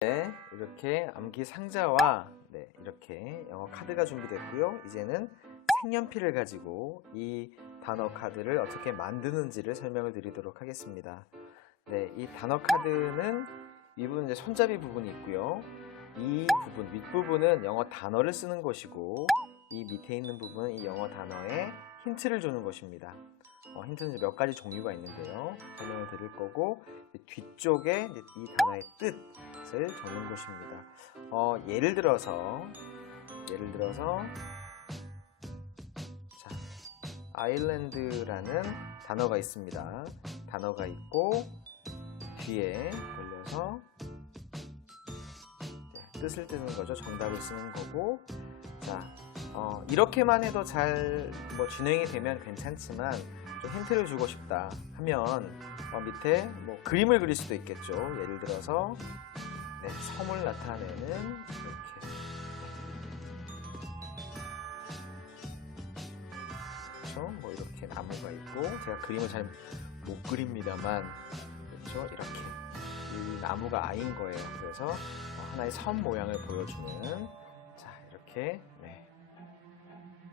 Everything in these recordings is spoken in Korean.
네, 이렇게 암기 상자와 이렇게 영어 카드가 준비됐고요. 이제는 색연필을 가지고 이 단어 카드를 어떻게 만드는지를 설명을 드리도록 하겠습니다. 네, 이 단어 카드는 이 부분 손잡이 부분이 있고요. 이 부분, 윗부분은 영어 단어를 쓰는 것이고, 이 밑에 있는 부분은 이 영어 단어에 힌트를 주는 것입니다. 힌트는 몇 가지 종류가 있는데요. 설명을 드릴 거고, 뒤쪽에 이 단어의 뜻을 적는 것입니다. 예를 들어서 자, 아일랜드라는 단어가 있습니다. 단어가 있고 뒤에 돌려서 뜻을 뜨는 거죠. 정답을 쓰는 거고. 자, 이렇게만 해도 잘 진행이 되면 괜찮지만 좀 힌트를 주고 싶다 하면 밑에 그림을 그릴 수도 있겠죠. 예를 들어서 섬을 나타내는 이렇게 그렇죠? 이렇게 나무가 있고, 제가 그림을 잘 못 그립니다만 그렇죠? 이렇게 이 나무가 아인 거예요. 그래서 하나의 섬 모양을 보여주는, 자, 이렇게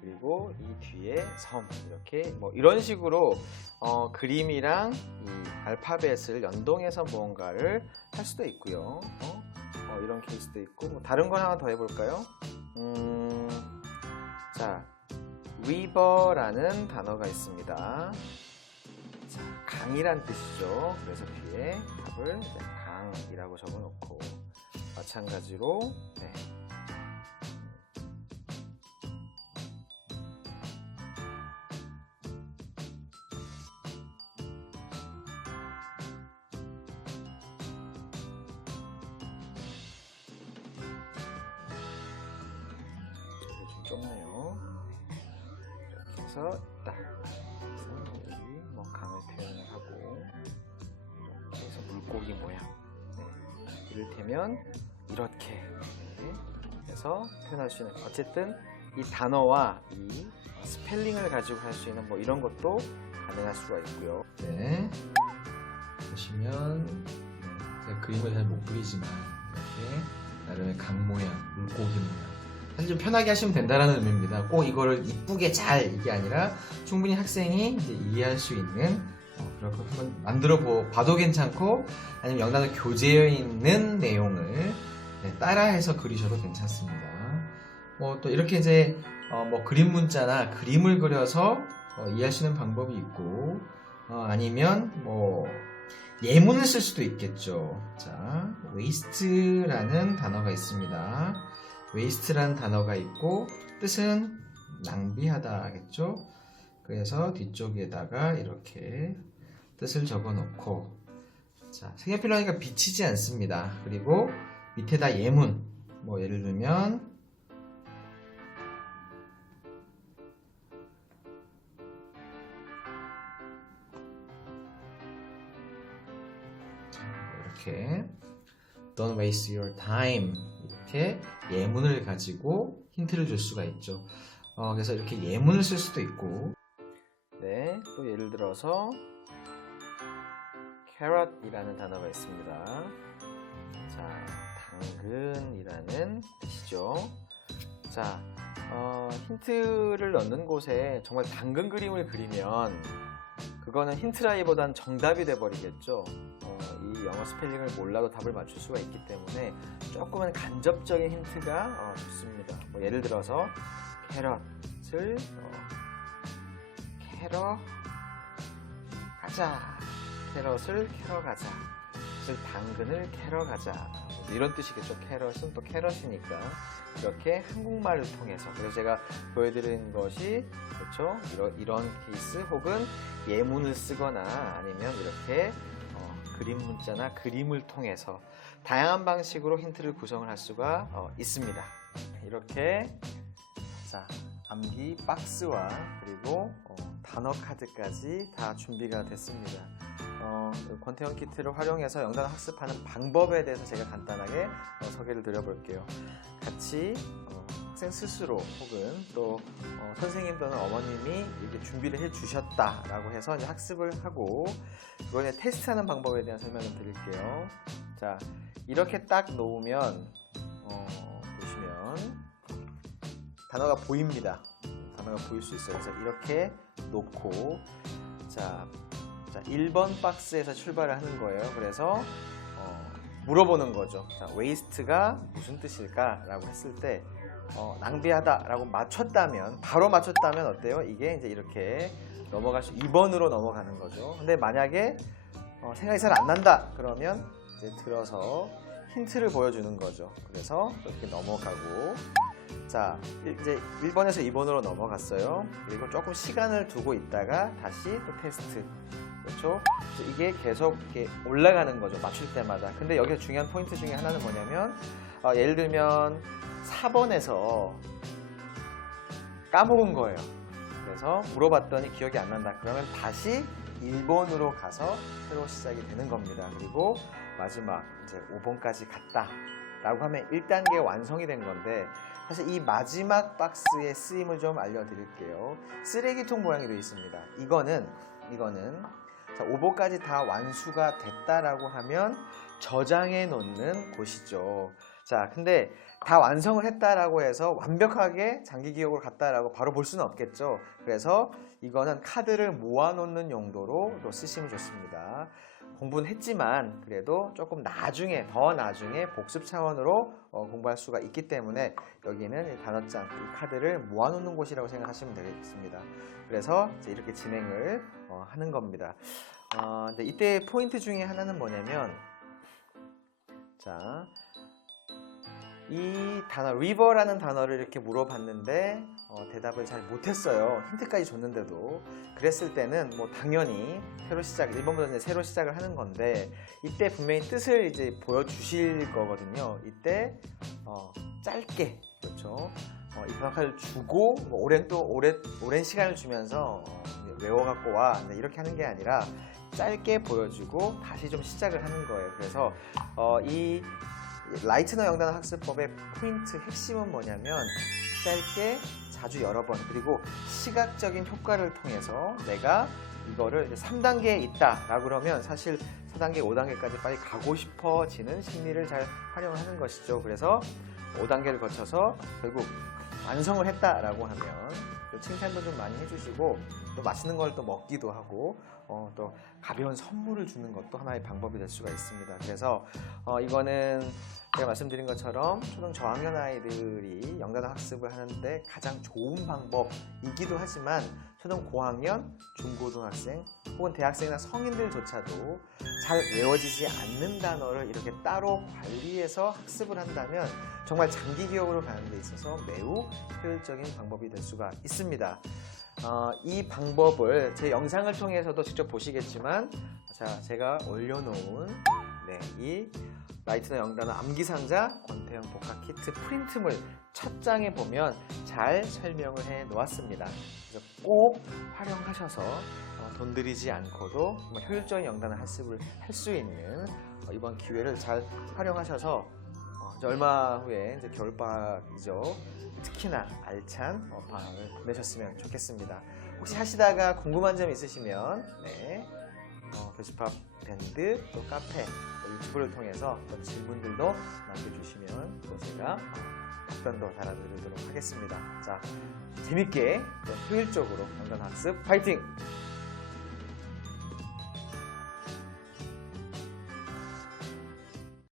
그리고 이 뒤에 섬, 이렇게 이런 식으로 그림이랑 이 알파벳을 연동해서 무언가를 할 수도 있고요. 이런 케이스도 있고, 다른 거 하나 더 해볼까요? 자, river라는 단어가 있습니다. 자, 강이란 뜻이죠. 그래서 뒤에 답을 강이라고 적어놓고, 마찬가지로 좀 좁네요. 이렇게 해서 딱 여기 강을 표현을 하고, 이렇게 해서 물고기 모양, 이를테면 이렇게 해서 표현할 수 있는, 어쨌든 이 단어와 이 스펠링을 가지고 할 수 있는 이런 것도 가능할 수가 있고요. 네, 보시면 제가 그림을 잘 못 그리지만 이렇게 나름의 강 모양, 물고기 모양, 사실 좀 편하게 하시면 된다는 의미입니다. 꼭 이거를 이쁘게 잘, 이게 아니라 충분히 학생이 이제 이해할 수 있는 그렇게 한번 만들어 봐도 괜찮고, 아니면 영단어 교재에 있는 내용을 따라해서 그리셔도 괜찮습니다. 또 이렇게 이제 그림 문자나 그림을 그려서 이해할 수 있는 방법이 있고, 아니면 예문을 쓸 수도 있겠죠. 자, waste라는 단어가 있습니다. waste라는 단어가 있고, 뜻은 낭비하다겠죠. 그래서 뒤쪽에다가 이렇게 뜻을 적어 놓고, 자, 색연필로 하니까 비치지 않습니다. 그리고 밑에다 예문, 예를 들면 이렇게 Don't waste your time, 이렇게 예문을 가지고 힌트를 줄 수가 있죠. 그래서 이렇게 예문을 쓸 수도 있고, 또 예를 들어서 carrot이라는 단어가 있습니다. 자, 당근이라는 뜻이죠. 자, 힌트를 넣는 곳에 정말 당근 그림을 그리면 그거는 힌트라기보단 정답이 돼버리겠죠. 이 영어 스펠링을 몰라도 답을 맞출 수가 있기 때문에 조금은 간접적인 힌트가 좋습니다. 예를 들어서 캐럿을 캐러 가자, 캐럿을 캐러 가자, 당근을 캐러 가자, 이런 뜻이겠죠. 캐럿은 또 캐럿이니까 이렇게 한국말을 통해서, 그래서 제가 보여드린 것이 그렇죠. 이런 케이스, 혹은 예문을 쓰거나 아니면 이렇게 그림 문자나 그림을 통해서 다양한 방식으로 힌트를 구성을 할 수가 있습니다. 이렇게 자, 암기 박스와 그리고 단어 카드까지 다 준비가 됐습니다. 권태형 키트를 활용해서 영단어 학습하는 방법에 대해서 제가 간단하게 소개를 드려볼게요. 같이 학생 스스로 혹은 또 선생님 또는 어머님이 이렇게 준비를 해 주셨다라고 해서 이제 학습을 하고 그걸 테스트하는 방법에 대한 설명을 드릴게요. 자, 이렇게 딱 놓으면 보시면 단어가 보입니다. 단어가 보일 수 있어요. 그래서 이렇게 놓고 자 1번 박스에서 출발을 하는 거예요. 그래서 물어보는 거죠. 자, waste가 무슨 뜻일까? 라고 했을 때 낭비하다 라고 맞췄다면, 바로 맞췄다면 어때요? 이게 이제 이렇게 넘어갈 수 2번으로 넘어가는 거죠. 근데 만약에 생각이 잘 안 난다 그러면 이제 들어서 힌트를 보여주는 거죠. 그래서 이렇게 넘어가고, 자 이제 1번에서 2번으로 넘어갔어요. 그리고 조금 시간을 두고 있다가 다시 또 테스트, 그렇죠? 이게 계속 이렇게 올라가는 거죠. 맞출 때마다. 근데 여기서 중요한 포인트 중에 하나는 뭐냐면 예를 들면 4번에서 까먹은 거예요. 그래서 물어봤더니 기억이 안 난다. 그러면 다시 1번으로 가서 새로 시작이 되는 겁니다. 그리고 마지막 이제 5번까지 갔다 라고 하면 1단계 완성이 된 건데, 사실 이 마지막 박스의 쓰임을 좀 알려드릴게요. 쓰레기통 모양이 되어 있습니다. 이거는 자, 5번까지 다 완수가 됐다라고 하면 저장해 놓는 곳이죠. 자, 근데 다 완성을 했다라고 해서 완벽하게 장기 기억으로 갔다라고 바로 볼 수는 없겠죠. 그래서 이거는 카드를 모아놓는 용도로 또 쓰시면 좋습니다. 공부는 했지만 그래도 조금 나중에, 더 나중에 복습 차원으로 공부할 수가 있기 때문에 여기는 이 단어장, 이 카드를 모아놓는 곳이라고 생각하시면 되겠습니다. 그래서 이제 이렇게 진행을 하는 겁니다. 근데 이때 포인트 중에 하나는 뭐냐면, 자, 이 단어 river라는 단어를 이렇게 물어봤는데 대답을 잘 못했어요. 힌트까지 줬는데도. 그랬을 때는 뭐 당연히 새로 시작, 1번부터 이제 새로 시작을 하는 건데, 이때 분명히 뜻을 이제 보여주실 거거든요. 이때 짧게, 그렇죠? 이 단어를 주고 오랜 시간을 주면서 외워갖고 와, 이렇게 하는 게 아니라 짧게 보여주고 다시 좀 시작을 하는 거예요. 그래서 이 라이트너 영단어 학습법의 포인트 핵심은 뭐냐면, 짧게 자주 여러 번, 그리고 시각적인 효과를 통해서 내가 이거를 이제 3단계에 있다 라고 그러면 사실 4단계, 5단계까지 빨리 가고 싶어지는 심리를 잘 활용을 하는 것이죠. 그래서 5단계를 거쳐서 결국 완성을 했다 라고 하면 칭찬도 좀 많이 해주시고, 또 맛있는 걸 또 먹기도 하고 또 가벼운 선물을 주는 것도 하나의 방법이 될 수가 있습니다. 그래서 이거는 제가 말씀드린 것처럼 초등 저학년 아이들이 영단어 학습을 하는데 가장 좋은 방법이기도 하지만, 초등 고학년, 중고등학생 혹은 대학생이나 성인들조차도 잘 외워지지 않는 단어를 이렇게 따로 관리해서 학습을 한다면 정말 장기 기억으로 가는 데 있어서 매우 효율적인 방법이 될 수가 있습니다. 이 방법을 제 영상을 통해서도 직접 보시겠지만, 자, 제가 올려놓은 이 라이트너 영단어 암기상자 권태형 복합 키트 프린트물 첫 장에 보면 잘 설명을 해 놓았습니다. 그래서 꼭 활용하셔서 돈 들이지 않고도 정말 효율적인 영단어 학습을 할 수 있는 이번 기회를 잘 활용하셔서 이제 얼마 후에 이제 겨울방학이죠. 특히나 알찬 방학을 보내셨으면 좋겠습니다. 혹시 하시다가 궁금한 점 있으시면 교집합 밴드 또 카페 유튜브를 통해서 또 질문들도 남겨주시면 또 제가 답변도 달아드리도록 하겠습니다. 자, 재밌게 또 효율적으로 영단어 학습 파이팅!